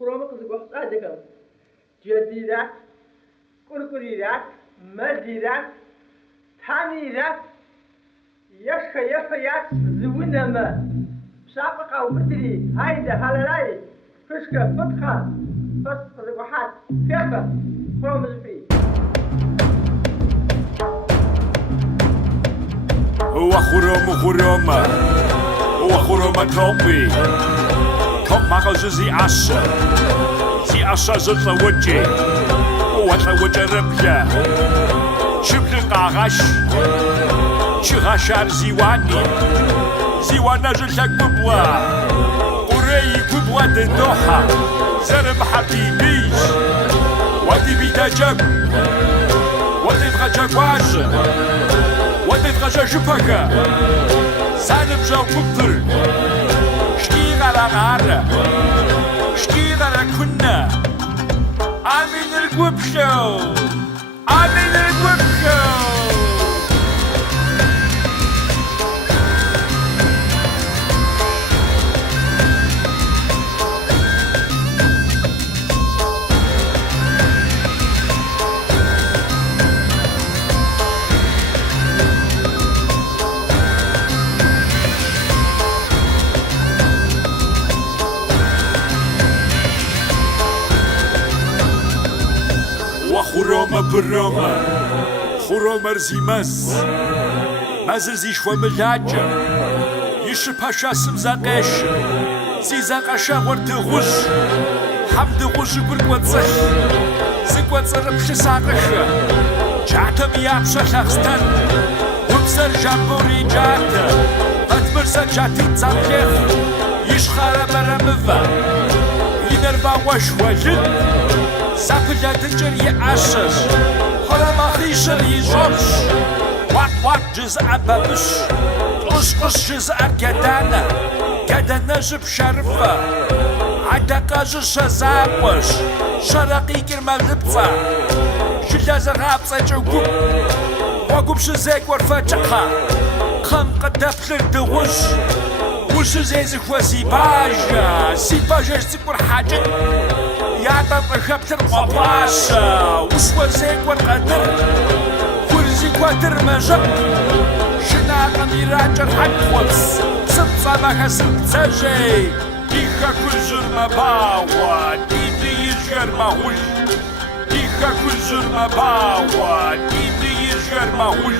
خرومك زقوح صادقهم جديدك كركريدك مديدك تاميدك يخيك زونما شاققة وبدري هايدا هلالاي فشكة فتخة فسق زقوحات كيفة خروم الفي هو خروم توبي توب مغز زي عشا زطلة وجه وطلة وجه ربيا شبل قاغش شغاشار زيوانا جلتك ببوا قري ببوا دندوحة زرب حبيبيش ودي بيدا جب ودي بغجا واج ودي بغجا جبكا سالم جو ببر شتيغ على غارة شتيغ على كنا عامل القوب شو عامل القوب شو خرومة بالرومة خرومة رزيمس مازل زي شوى ملاجة يشبها شاسم زاقاش زي زاقاشا ورد غش حمد غش برقوة صح زقوة صرب شساقشة جاعتا ميابشا شاخستان وبسر جامبوري جاعتا فتمرسا جاتين زاقيخ يشخارا برا مفا ينربا وشوالد سافجا تجري عشش حرام خيشر يجوش واق جزء بابش قش جزء كدانا جب شرفة عدا قاجش زاقوش شرقي كرما لبطة جلازة غابصة جوكوب وقوم شزاك ورفاتقها خم قدف لردوش وش زيزك وسيباجا زكور حاجة يعطب خبتر قباشا وشوى زيك والقدر فرزي قدر مجب شناقا ميراجر حق وبس سبصة مكا سبصة جي ديكا كل جرمة باوا ديدي جرمة هل ديكا كل جرمة باوا ديدي جرمة هل